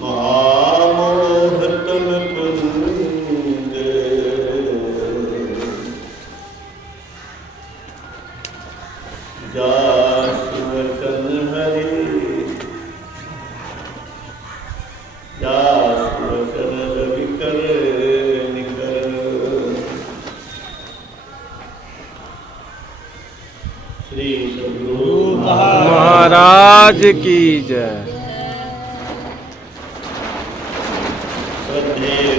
महामोह तन पुंज जासु वचन हरि जासु वचन रवि कर निकर। श्री सद्गुरु महाराज की जय। श्रद्धेय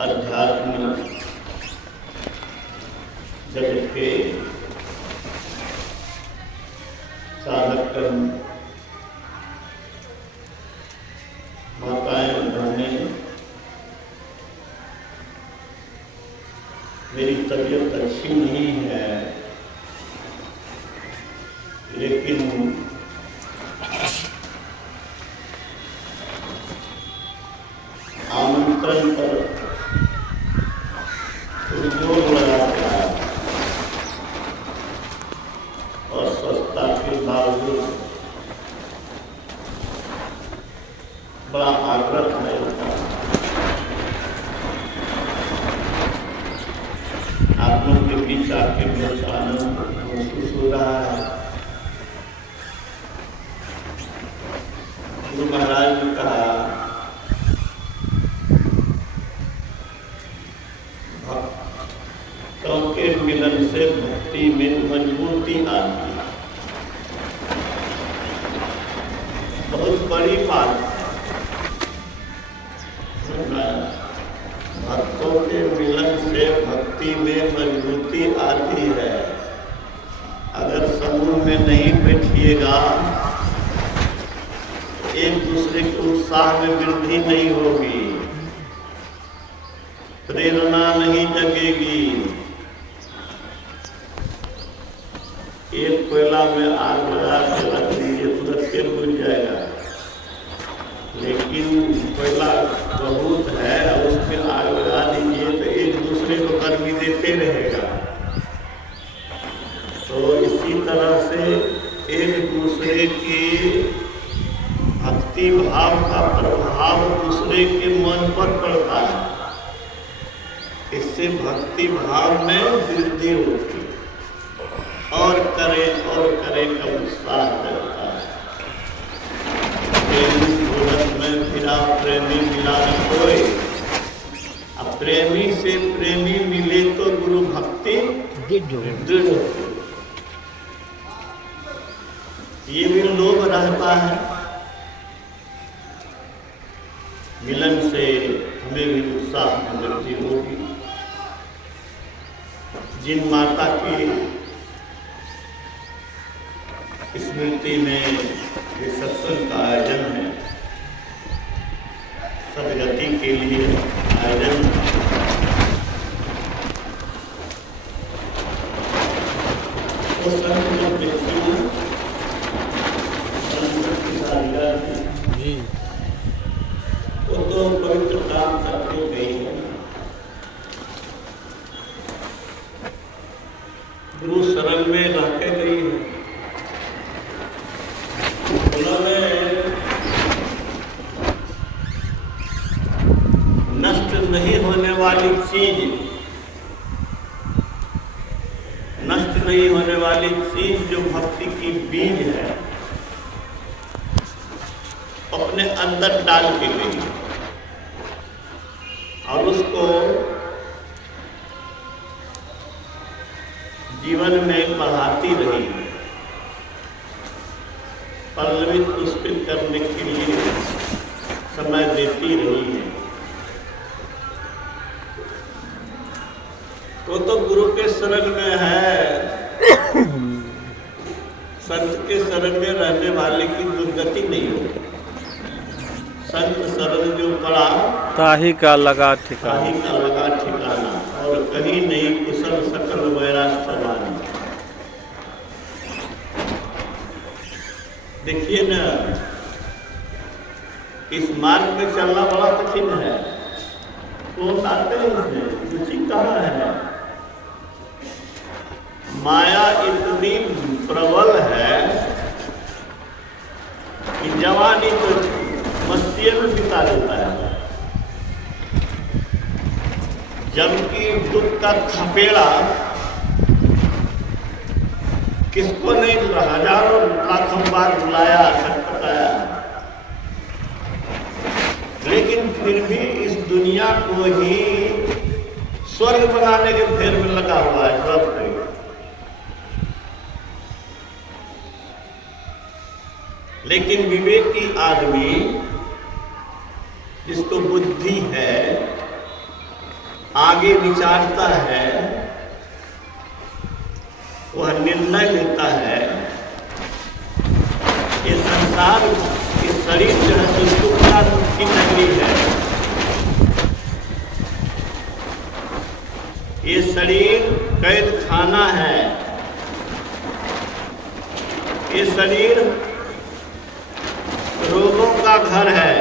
अध्यात्म जगत के साधक माताएं बहनें, मेरी तबीयत अच्छी नहीं है, लेकिन आमंत्रण पर जोर लगाता है और स्वस्थता के बावजूद बड़ा आग्रह है। आप लोग के बीच आके बहुत आनंद महसूस हो रहा है। गुरु महाराज ने कहा, भक्तों के मिलन से भक्ति में मजबूती आती है। बहुत बड़ी बात है। भक्तों के मिलन से भक्ति में मजबूती आती है। अगर समूह में नहीं बैठिएगा, एक दूसरे के उत्साह में वृद्धि नहीं होगी, प्रेरणा नहीं जगेगी। एक कोयला में आग लगा के रख दीजिए, तुरंत तेल बुझ जाएगा। लेकिन कोयला बहुत है और उसमें आग लगा दीजिए तो एक दूसरे को गर्मी देते रहेगा। तो इसी तरह से एक दूसरे की भक्ति भाव का प्रभाव दूसरे के मन पर पड़ता है। इससे भक्ति भाव में वृद्धि होती है और करे का उत्साह करता है। में फिरा प्रेमी मिला न कोई। अब प्रेमी से प्रेमी मिले तो गुरु भक्ति दृढ़ होती। ये भी लोभ रहता है। मिलन से हमें भी उत्साह में वृद्धि होगी। जिन माता की स्मृति में ये सत्संग का आयोजन है, सदगति के लिए आयोजन, वो संत जो व्यक्ति वो तो पवित्र काम करते गई है। गुरु शरण में रह के गई है। उन्होंने नष्ट नहीं होने वाली चीज, नष्ट नहीं होने वाली चीज जो भक्ति की बीज है, अपने अंदर डाल के गई और उसको जीवन में बढ़ाती रही, पल्लवित पुष्पित करने के लिए समय देती रही है। तो गुरु के शरण में है। संत के शरण में रहने वाले की दुर्गति नहीं होती। संत शरण जो पड़ा ताही का लगा ठिकाना, ताही का लगा ठिकाना, और कहीं नहीं कुशल सकल वैराष्ट्रवान। देखिए ना, इस मार्ग में चलना बड़ा कठिन है। कौन आते हैं इसमें? रुचि कहाँ है? माया इतनी प्रबल है कि जवानी तो मस्ती में बिता देता है, जबकि दुख का थपेड़ा किसको नहीं, हजारों लाखों बार बुलाया, खटपटाया, लेकिन फिर भी इस दुनिया को ही स्वर्ग बनाने के फेर में लगा हुआ है सब कोई। लेकिन विवेकी आदमी जिसको बुद्धि है, आगे विचारता है, वह निर्णय लेता है ये संसार, ये शरीर जो है तो दुख की नगरी है, ये शरीर कैद खाना है, ये शरीर रोगों का घर है,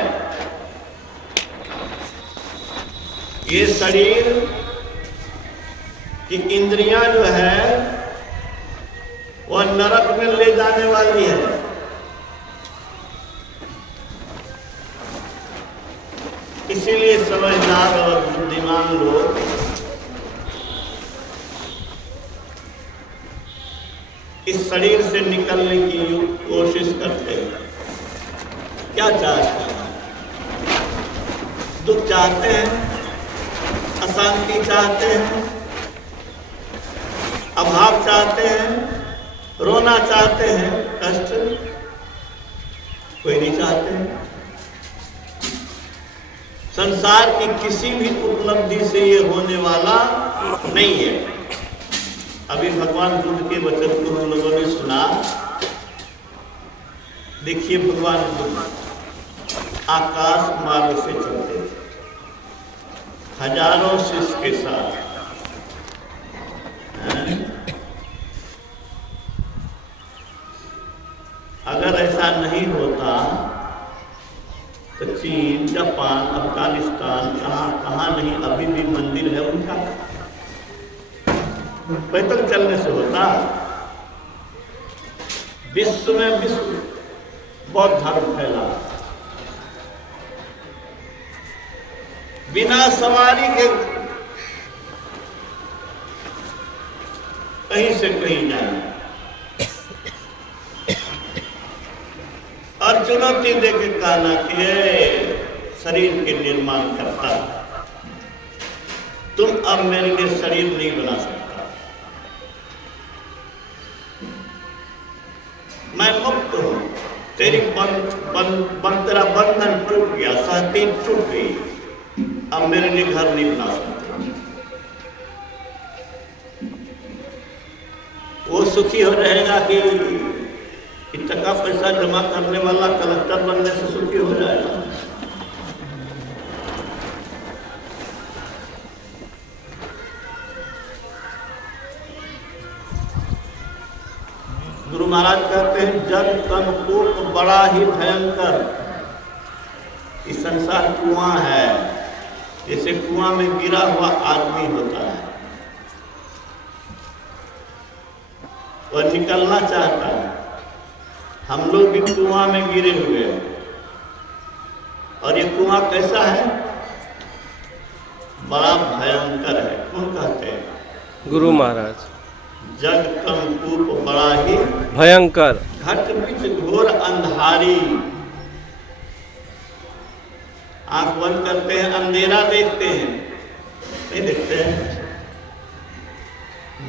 ये शरीर की इंद्रियां जो है वह नरक में ले जाने वाली है। इसीलिए समझदार और बुद्धिमान लोग इस शरीर से निकलने की कोशिश करते हैं। क्या चाहते हैं? दुख चाहते हैं, अशांति चाहते हैं, अभाव चाहते हैं, रोना चाहते हैं, कष्ट कोई नहीं चाहते हैं। संसार की किसी भी उपलब्धि से ये होने वाला नहीं है। अभी भगवान बुद्ध के वचन को हम लोगों ने सुना। देखिए भगवान बुद्ध आकाश मार्ग से चलते थे, हजारों शिष्य के साथ। अगर ऐसा नहीं होता तो चीन, जापान, अफगानिस्तान, कहाँ नहीं अभी भी मंदिर है उनका, पैदल चलने से होता। विश्व में बौद्ध धर्म फैला, बिना सवारी के कहीं से कहीं जाए, और चुनौती देके कहना कि शरीर के निर्माण करता, तुम अब मेरे लिए शरीर नहीं बना सकता, मैं मुक्त हूं, तेरी तेरा बंधन टूट गया, सहती टूट गई, अब मेरे लिए घर नहीं बना सकते। वो सुखी हो रहेगा कि टका पैसा जमा करने वाला कलेक्टर बनने से सुखी हो जाएगा? गुरु महाराज कहते हैं जग तन कोप बड़ा ही भयंकर। इस संसार कुआं है, जैसे कुआं में गिरा हुआ आदमी होता है, वह निकलना चाहता है। हम लोग भी कुआं में गिरे हुए हैं, और ये कुआं कैसा है? बड़ा भयंकर है। कौन कहते हैं? गुरु महाराज। जग कम कूप बड़ा ही भयंकर, घट बीच घोर अंधारी। आंख बंद करते हैं, अंधेरा देखते हैं, नहीं देखते हैं।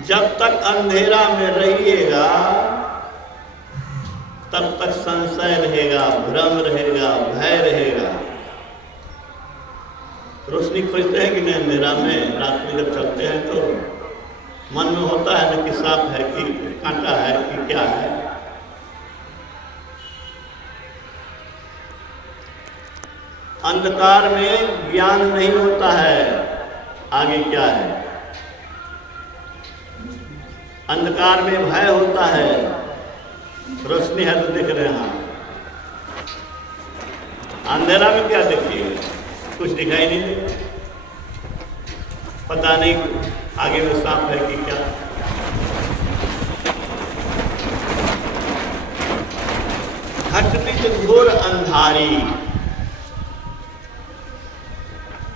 जब तक अंधेरा में रहिएगा तब तक संशय रहेगा, भ्रम रहेगा, भय रहेगा। रोशनी खोजते हैं कि नहीं अंधेरा में? रात में जब चलते हैं तो मन में होता है ना कि सांप है कि कांटा है कि क्या है। अंधकार में ज्ञान नहीं होता है आगे क्या है। अंधकार में भय होता है, रोशनी है तो देख रहे हैं। अंधेरा में क्या देखिए? कुछ दिखाई नहीं देगा, पता नहीं आगे में सांप है कि क्या। घट बीच नित्य घोर अंधारी,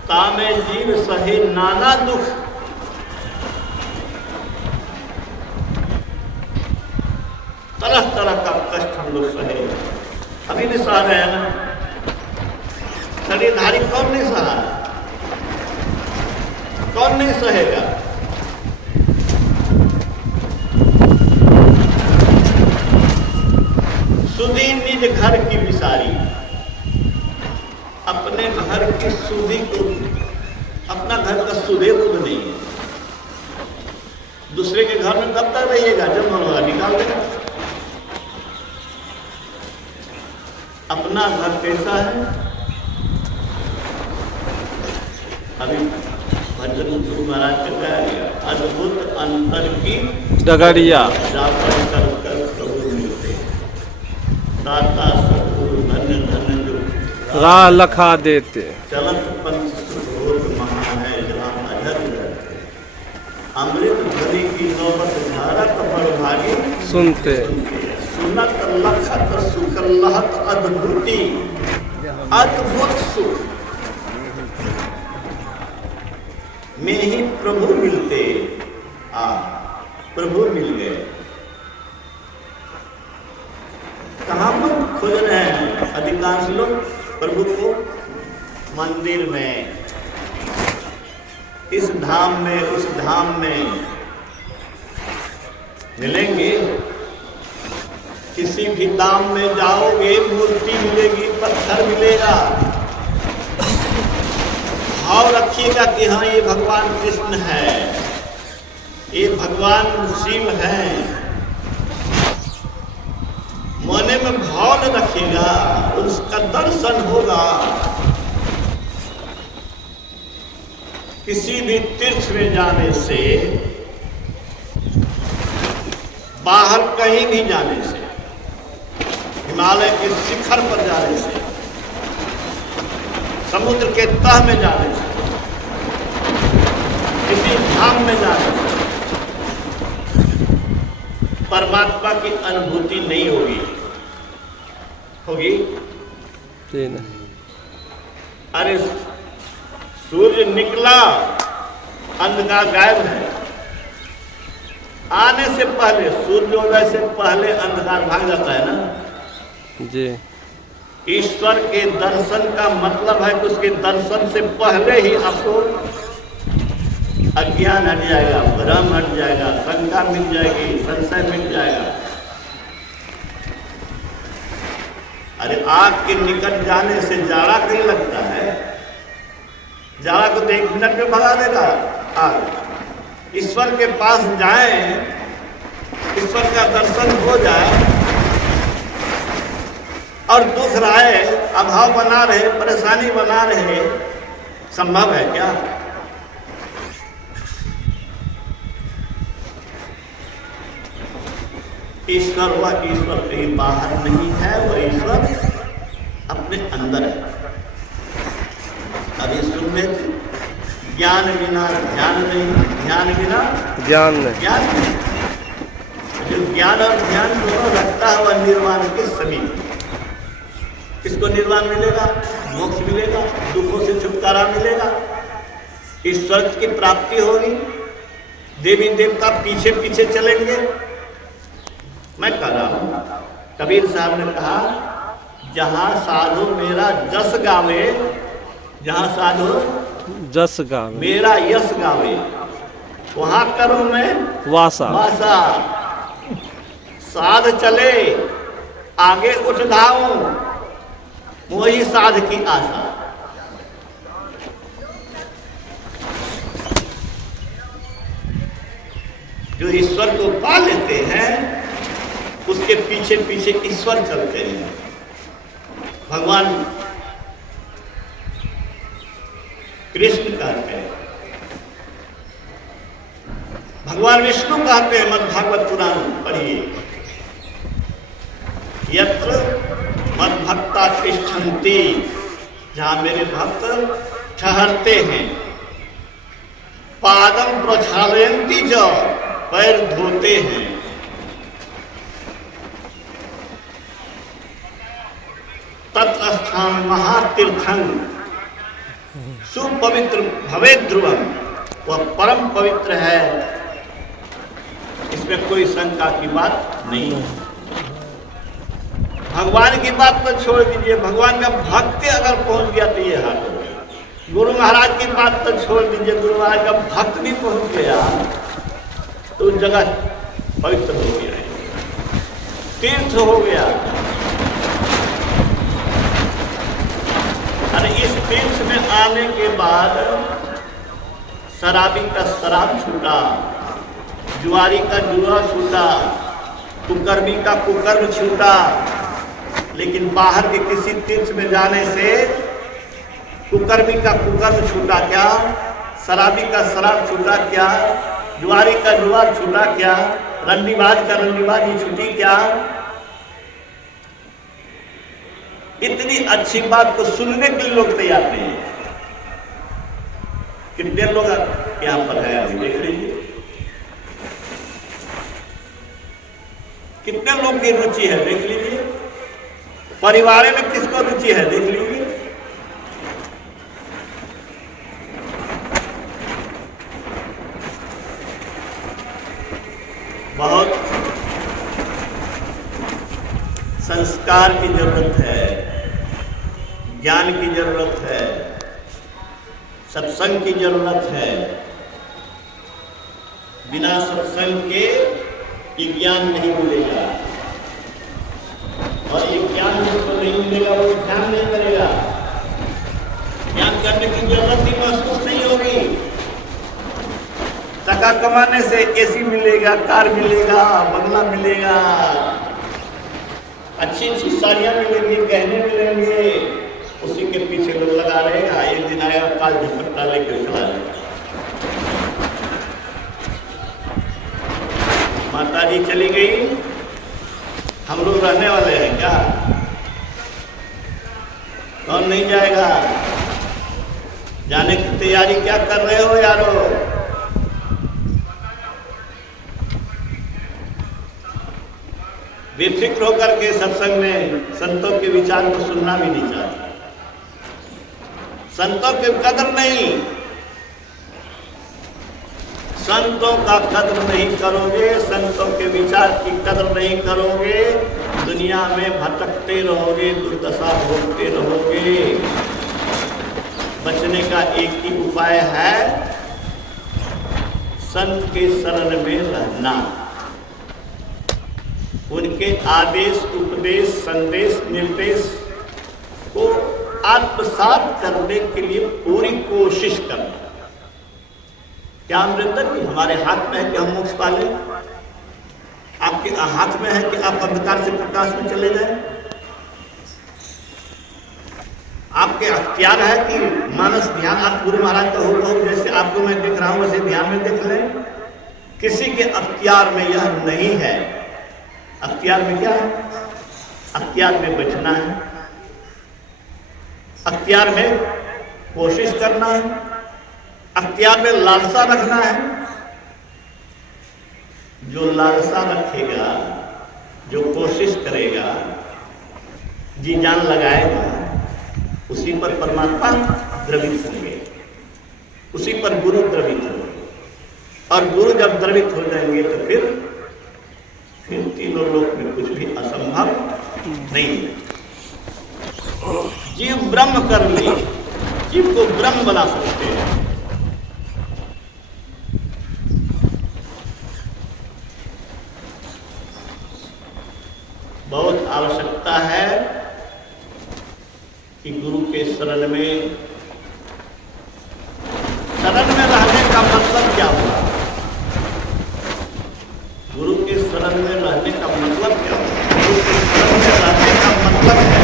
तामे जीव सहे नाना दुख, तरह तरह का कष्ट हम लोग सहे, अभी भी सह रहे हैं ना। शरीरधारी कौन नहीं सहा, कौन नहीं सहेगा। सुधी निज घर की विसारी, अपने घर की सुधी को, अपना घर का सुधे बुध नहीं है। दूसरे के घर में कब तक रहिएगा, जब मन होगा निकाल देगा। अपना घर कैसा है, अभी भजन गुरु महाराज का कहा गया, अद्भुत अंतर की डगरिया, जाकर कर कर प्रभु मिलते, दाता सतगुरु धन्य धन्य जो राह लखा देते, चलत पंथ सुबोध महा है जहाँ अजर रहते, अमृत भरी की नौबत धारा कपड़ भागी सुनते, सुनत लखत सुख लहत अद्भुति, अद्भुत सुख में ही प्रभु मिलते। प्रभु मिल गए। कहाँ पर खोज रहे हैं अधिकांश लोग प्रभु को? मंदिर में, इस धाम में उस धाम में मिलेंगे। किसी भी धाम में जाओगे मूर्ति मिलेगी, पत्थर मिलेगा, भाव रखिएगा कि हाँ ये भगवान कृष्ण है, ये भगवान शिव है। मने में भाव न रखिएगा, उसका दर्शन होगा। किसी भी तीर्थ में जाने से, बाहर कहीं भी जाने से, हिमालय के शिखर पर जाने से, समुद्र के तह में जाने से, किसी धाम में जाने से परमात्मा की अनुभूति नहीं होगी। होगी? अरे सूर्य निकला, अंधकार गायब है। आने से पहले, सूर्योदय से पहले अंधकार भाग जाता है ना जी। ईश्वर के दर्शन का मतलब है कि उसके दर्शन से पहले ही आपको अज्ञान हट जाएगा, भ्रम हट जाएगा, शंका मिट जाएगी, संशय मिट जाएगा। अरे आग के निकट जाने से जाड़ा कहीं लगता है? जाड़ा को तो 1 मिनट में भगा देगा आग। ईश्वर के पास जाएं, ईश्वर का दर्शन हो जाए और दुख रहे, अभाव बना रहे, परेशानी बना रहे, संभव है क्या? ईश्वर वह ईश्वर कहीं बाहर नहीं है, वह ईश्वर अपने अंदर है। अभी सुनने ज्ञान बिना ध्यान नहीं, ध्यान बिना ज्ञान नहीं। ज्ञान नहीं। जो ज्ञान और ध्यान दोनों रखता है वह निर्वाण के समीप। किसको निर्वाण मिलेगा? मोक्ष मिलेगा, दुखों से छुटकारा मिलेगा, ईश्वर की प्राप्ति होगी, देवी देवता पीछे पीछे चलेंगे। मैं कह रहा हूँ, कबीर साहब ने कहा, जहाँ साधु मेरा जस गावे, जहाँ साधु जस गावे मेरा यश गावे, वहाँ करूँ मैं वासा। वासा। साध चले आगे उठ धाऊं, वही साध की आशा। जो ईश्वर को पा लेते हैं उसके पीछे पीछे ईश्वर चलते हैं। भगवान कृष्ण कहते हैं, भगवान विष्णु कहते हैं। मद्भागवत पुराण पढ़िए, यत्र मद्भक्ता तिष्ठन्ति, जहाँ मेरे भक्त ठहरते हैं, पादम प्रक्षालयन्ति च, पैर धोते हैं, तवस्थान महातीर्थं सुपवित्र भवे ध्रुवम, वह परम पवित्र है, इसमें कोई शंका की बात नहीं है। भगवान की बात तो छोड़ दीजिए, भगवान का भक्त अगर पहुंच गया तो ये हाल हो गया। गुरु महाराज की बात तो छोड़ दीजिए, गुरु महाराज का भक्त भी पहुंच गया तो उस जगह पवित्र हो गया, तीर्थ हो गया। अरे इस तीर्थ में आने के बाद शराबी का शराब छूटा, जुआरी का जुआ छूटा, कुकर्मी का कुकर्म छूटा। लेकिन बाहर के किसी तीर्थ में जाने से कुकर्मी का कुकर्म छूटा क्या, शराबी का शराब छूटा क्या, जुआरी का जुआ छूटा क्या, रंडीबाज का रंडीबाजी छूटी क्या। इतनी अच्छी बात को सुनने के लिए लोग तैयार नहीं है। कितने लोग यहाँ पर है अभी देख लीजिए, कितने लोग की रुचि है देख लीजिए, परिवार में किसको रुचि है देख लीजिए। बहुत संस्कार की जरूरत है, ज्ञान की जरूरत है, सत्संग की जरूरत है। बिना सत्संग के ये ज्ञान नहीं मिलेगा, और ये ज्ञान जिसको नहीं मिलेगा वो ध्यान नहीं करेगा, ध्यान करने की जरूरत ही महसूस नहीं होगी। टका कमाने से एसी मिलेगा, कार मिलेगा, बंगला मिलेगा, अच्छी अच्छी साड़ियाँ मिलेंगी, गहने मिलेंगे, उसी के पीछे लोग लगा रहेगा। एक दिन आएगा काल झपट्टा लेकर चला जाएगा। माता जी चली गई, हम लोग रहने वाले हैं क्या? कौन नहीं जाएगा? जाने की तैयारी क्या कर रहे हो यारो? बेफिक्र होकर के सत्संग में संतों के विचार को सुनना भी नहीं चाहता। संतों की कदर नहीं, संतों का कदर नहीं करोगे, संतों के विचार की कदर नहीं करोगे, दुनिया में भटकते रहोगे, दुर्दशा भोगते रहोगे। बचने का एक ही उपाय है, संत के शरण में रहना, उनके आदेश उपदेश संदेश निर्देश को आत्मसात करने के लिए पूरी कोशिश करना। क्या अमरिंदर जी हमारे हाथ में है कि हम मोक्ष पालें? आपके हाथ में है कि आप अंधकार से प्रकाश में चले जाएं? आपके अख्तियार है कि मानस ध्यान आप गुरु महाराज का हो जैसे आपको मैं देख रहा हूं वैसे ध्यान में देख लें? किसी के अख्तियार में यह नहीं है। अख्तियार में क्या है? अख्तियार में बैठना है, अख्तियार में कोशिश करना है, अख्तियार में लालसा रखना है। जो लालसा रखेगा, जो कोशिश करेगा, जी जान लगाएगा, उसी पर परमात्मा द्रवित होंगे, उसी पर गुरु द्रवित होंगे। और गुरु जब द्रवित हो जाएंगे तो फिर तीनों लोक में कुछ भी असंभव नहीं है। जीव ब्रह्म कर लिए, जीव को ब्रह्म बना सकते हैं। बहुत आवश्यकता है कि गुरु के शरण में रहने का मतलब क्या हुआ? गुरु के शरण में रहने का मतलब क्या हुआ? गुरु के शरण में रहने का मतलब है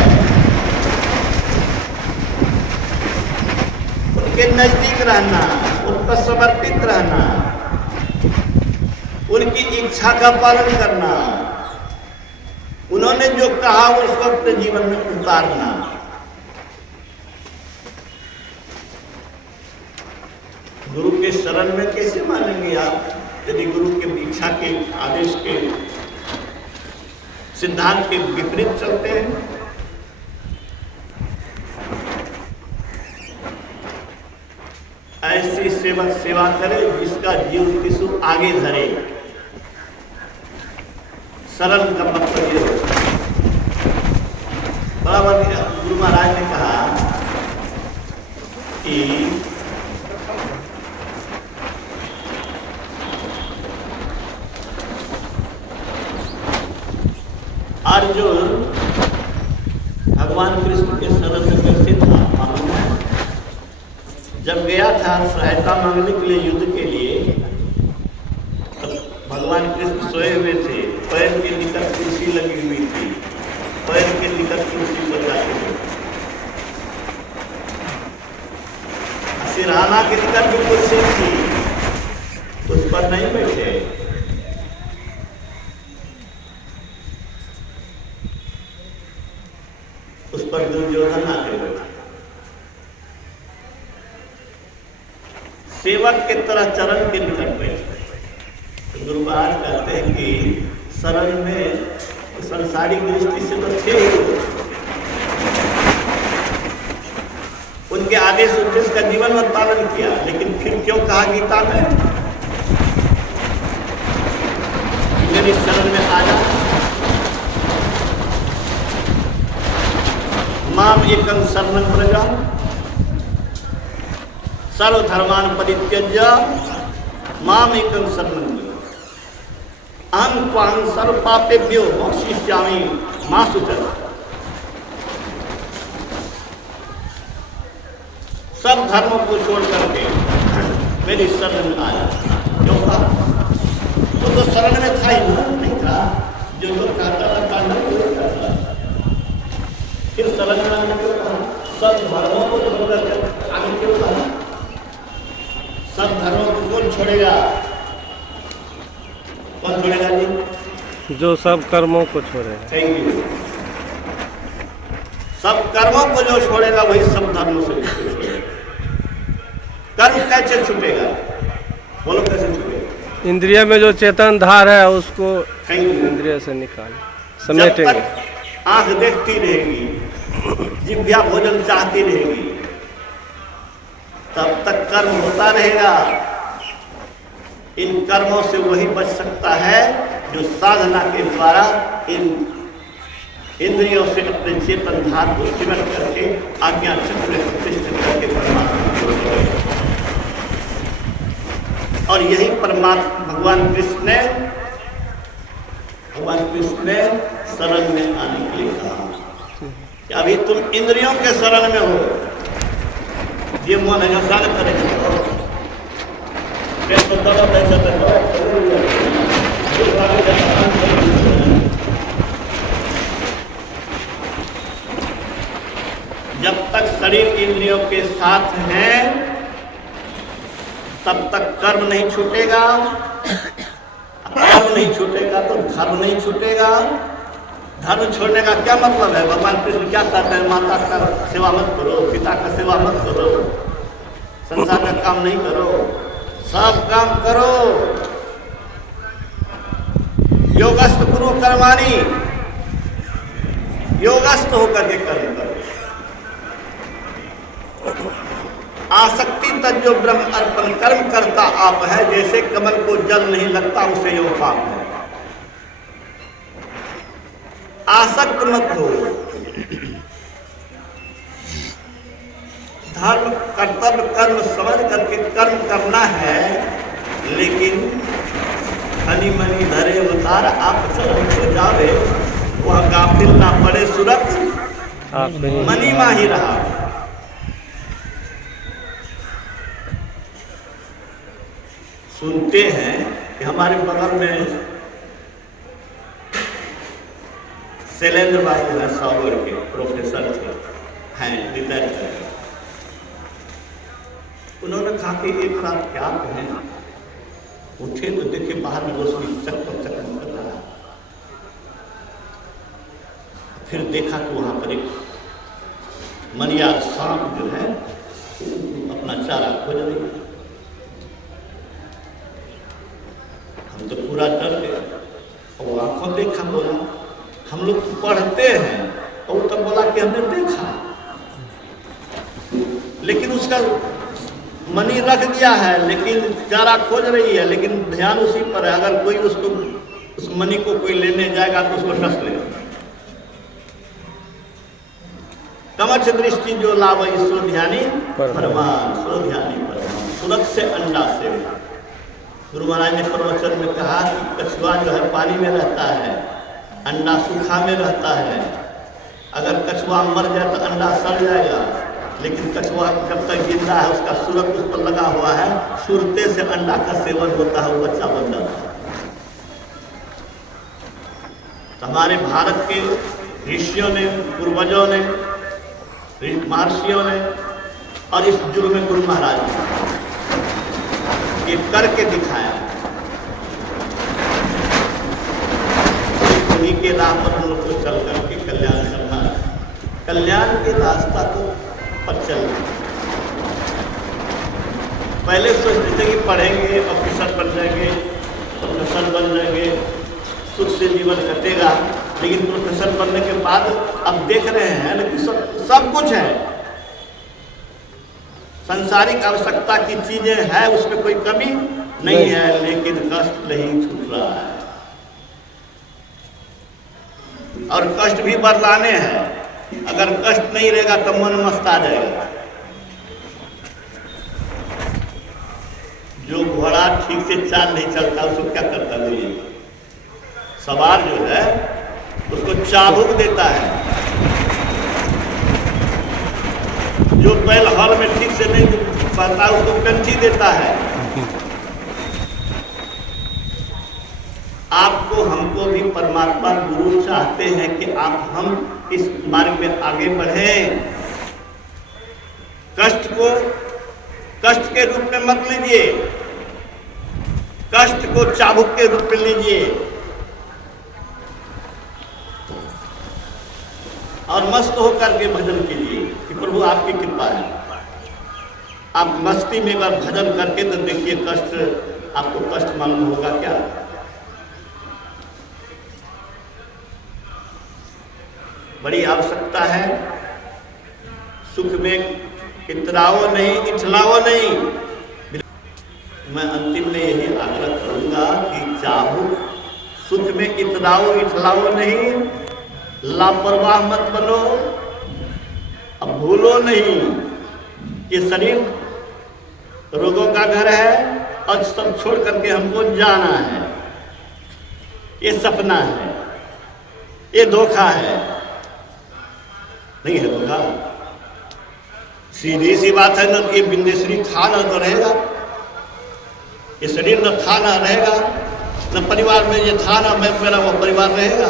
उनके नजदीक रहना, उन पर समर्पित रहना, उनकी इच्छा का पालन करना, उन्होंने जो कहा उसको अपने जीवन में उतारना। गुरु के शरण में कैसे मानेंगे आप यदि गुरु के इच्छा के आदेश के सिद्धांत के विपरीत चलते हैं? ऐसी सेवक सेवा करे जिसका जीव टिशु आगे धरे। सरल का मतलब ये बराबर गुरु महाराज ने कहा कि अर्जुन भगवान कृष्ण के शरण में कैसे था मालूम है? जब गया था सहायता मांगने के लिए युद्ध के लिए, तो भगवान कृष्ण सोए हुए थे, पैर के निकट कुर्सी लगी हुई थी, पैर के निकट कुर्सी पर जाते थे, सिरहाना के निकट भी कुर्सी थी, उस पर नहीं बैठे। उस पर दुर्योधन आके बैठे। सेवक के तरह चरण के निकट बैठे। गुरु महाराज कहते हैं कि शरण में संसारिक दृष्टि से तो थे ही, उनके आदेश उपदेश का जीवन में पालन किया, लेकिन फिर क्यों कहा गीता में मेरी शरण में आ जा, माम एकं शरणं व्रज सर्वधर्मान् परित्यज्य माम एकं शरणं व्रज अहं त्वां सर्वपापेभ्यो मोक्षयिष्यामि मा शुचः। सब धर्मों को छोड़ करके मेरी शरण में आया। क्यों कहा? तो शरण में था ही नहीं था, जो तो कहता था नहीं करता। फिर शरण में आने क्यों कहा? सब धर्मों को छोड़ करके आगे क्यों कहा? सब धर्मों को कौन छोड़ेगा? कौन छोड़ेगा जी? जो सब कर्मों को छोड़ेगा। Thank you. सब कर्मों को जो छोड़ेगा वही सब धर्मों से छूटेगा। कर्म कैसे छूटेगा? बोलो कैसे छूटेगा? इंद्रिय में जो चेतन धार है उसको थैंक यू इंद्रिय से निकाल समेटेंगे। आंख देखती रहेगी, जिह्वा भोजन चाहती रहेगी, तब तक कर्म होता रहेगा। इन कर्मों से वही बच सकता है जो साधना के द्वारा इन इंद्रियों से अपने चेतन धार को सिमट करके आज्ञा चक्र में प्रतिष्ठित करके परमात्मा को जोड़े। और यही परमात्मा भगवान कृष्ण ने शरण में आने के लिए कहा कि अभी तुम इंद्रियों के शरण में हो, ये मन है साल करेंगे जब तक शरीर इंद्रियों के साथ है तब तक कर्म नहीं छूटेगा, कर्म नहीं छूटेगा तो धर्म नहीं छूटेगा। धर्म छोड़ने का क्या मतलब है? भगवान कृष्ण क्या कहते हैं? माता का सेवा मत करो, पिता का सेवा मत करो, संसार का काम नहीं करो, सब काम करो। योगस्थ गुरु कर्माणि, योगस्थ होकर के कर्म करो। आसक्ति तज्जो ब्रह्म अर्पण, कर्म करता आप है, जैसे कमल को जल नहीं लगता उसे यो पाप है। आसक्त मत हो। धर्म कर्तव्य कर्म समझ करके कर्म करना है, लेकिन हनी मनी धरे उतार आप चरण को जावे, वह गाफिल ना पड़े सुरत मनी माही रहा। सुनते हैं कि हमारे बगल में शैलेंद्र भाई है, सॉफ्टवेयर के प्रोफेसर हैं, रिटायर कर गए। उन्होंने कहा कि एक रात क्या कहें, उठे तो देखे बाहर में रोशनी चकमक चकमक कर रहा है। फिर देखा कि वहां पर एक मनियार सांप जो है अपना चारा खोज रही है। हम तो पूरा डर गए और आंखों देखा, बोला हम लोग पढ़ते हैं, और तब बोला कि हमने देखा, लेकिन उसका मनी रख दिया है, लेकिन चारा खोज रही है, लेकिन ध्यान उसी पर है। अगर कोई उसको उस मनी को कोई लेने जाएगा तो उसको नस लेगा। कमच दृष्टि जो लाभ सो ध्यानी परमान, सो ध्यानी परमान। सुरत से अंडा से। गुरु महाराज ने प्रवचन में कहा कि कछुआ जो है पानी में रहता है, अंडा सूखा में रहता है। अगर कछुआ मर जाए तो अंडा सड़ जाएगा, लेकिन कछुआ जब तक जिंदा है उसका सूरत उस पर लगा हुआ है, सूरते से अंडा का सेवन होता है, वो बच्चा बन जाता है। तो हमारे भारत के ऋषियों ने, पूर्वजों ने, महर्षियों ने और इस युग में गुरु महाराज ने ये करके दिखाया। उन्हीं के राह पर हम लोग को चल करके कल्याण करना, कल्याण के रास्ता को पर चलना। पहले सोचते थे कि पढ़ेंगे, ऑफिसर बन जाएंगे, प्रोफेसर बन जाएंगे, सुख से जीवन कटेगा। लेकिन प्रोफेसर बनने के बाद अब देख रहे हैं ना कि सब कुछ है, सांसारिक आवश्यकता की चीजें हैं, उसमें कोई कमी नहीं है, लेकिन कष्ट नहीं छूट रहा है और कष्ट भी बरलाने हैं। अगर कष्ट नहीं रहेगा तो मन मस्त आ जाएगा। जो घोड़ा ठीक से चाल नहीं चलता उसको क्या करता है, सवार जो है उसको चाबुक देता है। जो बैल हल में ठीक से नहीं पाता उसको कंठी देता है। आपको हमको भी परमात्मा गुरु चाहते हैं कि आप हम इस मार्ग में आगे बढ़ें। कष्ट को कष्ट के रूप में मत लीजिए, कष्ट को चाबुक के रूप में लीजिए और मस्त होकर के भजन कीजिए कि प्रभु आपकी कृपा है। आप मस्ती में अगर भजन करके तो देखिए कष्ट, आपको कष्ट मालूम होगा क्या। बड़ी आवश्यकता है, सुख में इतराओ नहीं, इठलाओ नहीं। मैं अंतिम में यही आग्रह करूंगा कि चाहो सुख में इतराओ इठलाओ नहीं, लापरवाह मत बनो। अब भूलो नहीं कि शरीर रोगों का घर है और सब छोड़ करके हमको जाना है। ये सपना है, ये धोखा है, नहीं है धोखा। सीधी सी बात है ना, ये बिंदेश्वरी था ना तो रहेगा, ये शरीर न था ना रहेगा, न परिवार में ये था ना मैं मेरा वो परिवार रहेगा।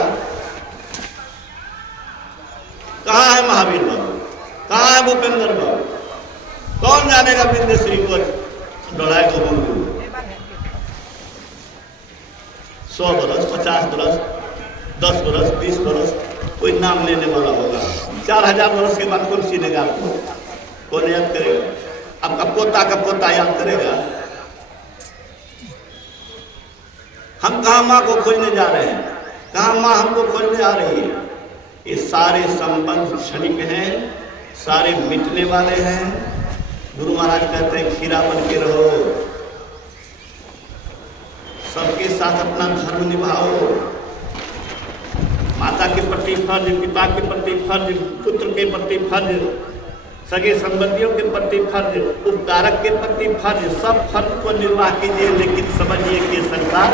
कहाँ है महावीर बाबू, कहाँ है भूपेंद्र बाबू? कौन जानेगा बिंदेश्वरी को डोलाए को बंधु? 100 बरस, 50 बरस, 10 बरस, 20 बरस कोई नाम लेने वाला होगा। 4000 बरस के बाद कौन सीनेगा आपको? कौन याद करेगा? आपका पोता का पोता याद करेगा? हम कहाँ माँ को खोजने जा रहे हैं? कहाँ माँ हमको खोजने आ रही है? ये सारे संबंध क्षणिक हैं, सारे मिटने वाले हैं। गुरु महाराज कहते हैं खीरा बन के रहो, सबके साथ अपना धर्म निभाओ। माता के प्रति फर्ज, पिता के प्रति फर्ज, पुत्र के प्रति फर्ज, सगे संबंधियों के प्रति फर्ज, उपकारक के प्रति फर्ज, सब फर्ज को निर्वाह कीजिए। लेकिन समझिए कि संसार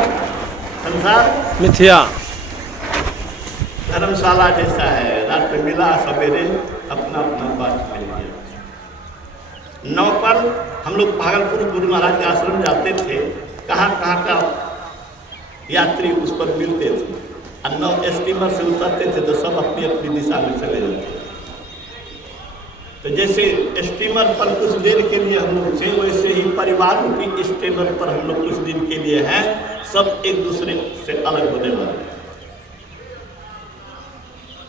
मिथ्या धर्मशाला जैसा है, रात में मिला सवेरे अपना अपना बात कर लिया। 9 पर हम लोग भागलपुर गुरु महाराज के आश्रम जाते थे, कहाँ का यात्री उस पर मिलते थे और 9 स्टीमर से उतरते थे तो सब अपनी अपनी दिशा में चले जाते। तो जैसे स्टीमर पर कुछ देर के लिए हम लोग थे, वैसे ही परिवार की स्टीमर पर हम लोग कुछ दिन के लिए हैं। सब एक दूसरे से अलग होने वाले हैं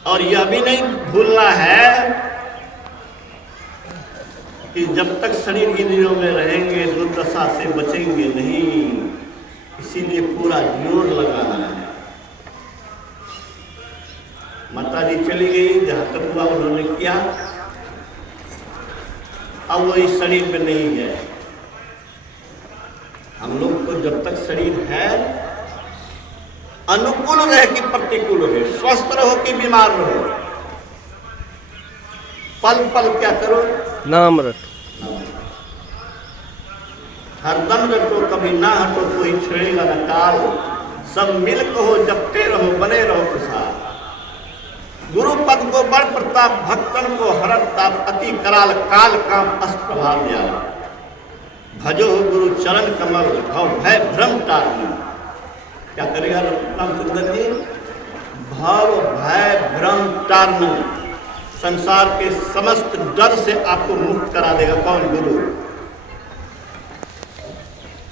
और यह भी नहीं भूलना है कि जब तक शरीर इंद्रियों में रहेंगे दुर्दशा से बचेंगे नहीं। इसीलिए पूरा जोर लगाना है। माता जी चली गई, जहाँ तक हुआ उन्होंने किया, अब वो इस शरीर में नहीं है। शरीर है, अनुकूल रहे कि प्रतिकूल रहे, स्वस्थ रहो कि बीमार रहो, पल पल क्या करो, नाम रटो। हरदम रटो, कभी ना हटो, कोई छेड़ेगा न काल, सब मिल कहो, जपते रहो, बने रहो खुशहाल। गुरु पद को बड़ प्रताप, भक्तन को हरत ताप, अति कराल काल काम अस्प्रभाव दयाल। भजो गुरु चरण कमल, भव भय भ्रम टारना। क्या करेगा रामचंद्र जी? भव भय भ्रम टारना, संसार के समस्त डर से आपको मुक्त करा देगा। कौन? गुरु।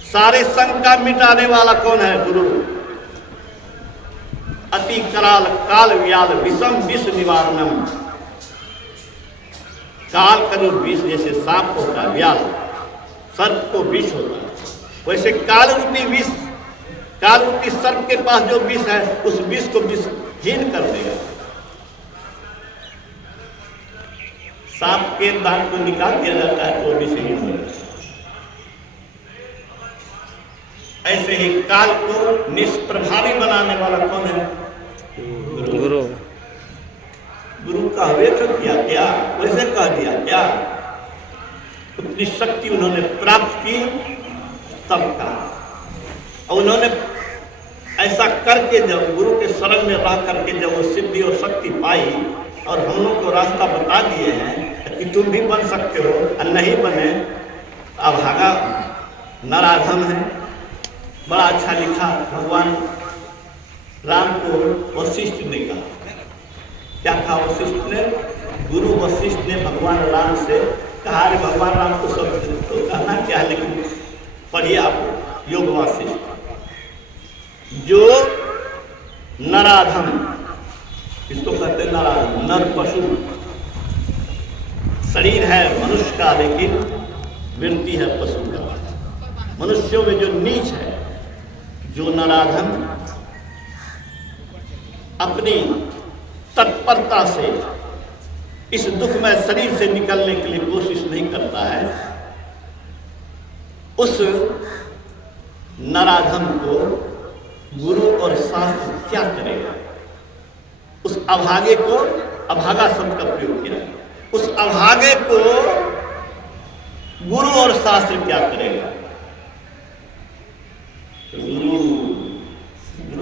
सारे शंका मिटाने वाला कौन है? गुरु। अति कराल काल व्याल, विषम विष निवारणम। काल का जो विष जैसे सांप होता है, व्याल सर्प को विष होता है, वैसे काल रूपी विष, काल रूपी सर्प के पास जो विष है, उस विष को विषहीन कर देगा। सांप के दांत को निकाल दिया जाता है तो विषहीन हो जाता है। ऐसे ही काल को निष्प्रभावी बनाने वाला कौन है? गुरु। गुरु का अवेक्षण किया क्या? वैसे कह दिया क्या? उतनी शक्ति उन्होंने प्राप्त की तब का, और उन्होंने ऐसा करके जब गुरु के शरण में रह करके जब वो सिद्धि और शक्ति पाई और हम लोग को रास्ता बता दिए हैं कि तुम भी बन सकते हो, और नहीं बने अभागा नराधम है। बड़ा अच्छा लिखा भगवान राम को वशिष्ठ ने कहा। क्या कहा वशिष्ठ ने? गुरु वशिष्ठ ने भगवान राम से कहा, अरे भगवान राम को सब तो कहना क्या है, लेकिन पढ़िए आप योग वशिष्ठ। जो नराधम, इसको कहते हैं नराधम, नर पशु शरीर है मनुष्य का, लेकिन वृत्ति है पशु का। मनुष्यों में जो नीच है, जो नराधम अपनी तत्परता से इस दुखमय शरीर से निकलने के लिए कोशिश नहीं करता है, उस नराधम को गुरु और शास्त्र क्या करेगा? उस अभागे को, अभागा शब्द का प्रयोग किया, उस अभागे को गुरु और शास्त्र क्या करेगा? गुरु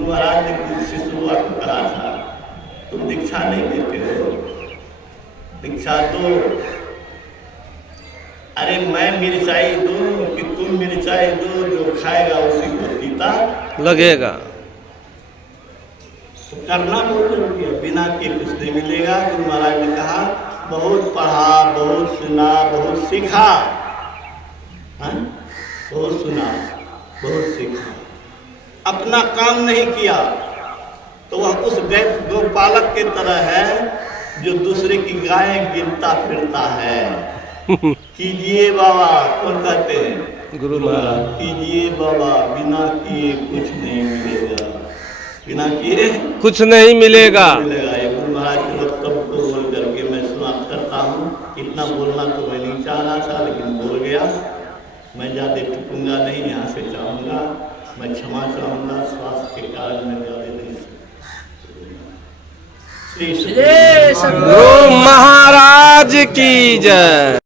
महाराज ने कुछ शिष्यों को कहा था, तुम दीक्षा नहीं देते हो, दीक्षा दो। अरे मैं मिर्चाई दूं कि तुम मिर्चाई दो, जो खाएगा उसी को पीता लगेगा। तो करना बहुत जरूरी है, बिना के कुछ नहीं मिलेगा। गुरु महाराज ने कहा, बहुत पढ़ा, बहुत सुना, बहुत सीखा, बहुत सुना, बहुत सीखा, अपना काम नहीं किया, तो वह उस गौपालक के तरह है जो दूसरे की गाय गिनता फिरता है। कीजिए बाबा, कौन कहते हैं? गुरु महाराज। कीजिए बाबा, बिना किए कुछ नहीं मिलेगा, बिना किए कुछ नहीं मिलेगा। ये गुरु महाराज के वक्तव्य को बोल करके मैं समाप्त करता हूँ। इतना बोलना तो मैं नहीं चाह रहा था, लेकिन बोल गया। मैं ज़्यादा टूकूंगा नहीं, यहाँ से जाऊँगा, मैं क्षमा चाहूँगा, स्वास्थ्य के कारण मैं ज़्यादा नहीं। श्री गुरु महाराज की जय।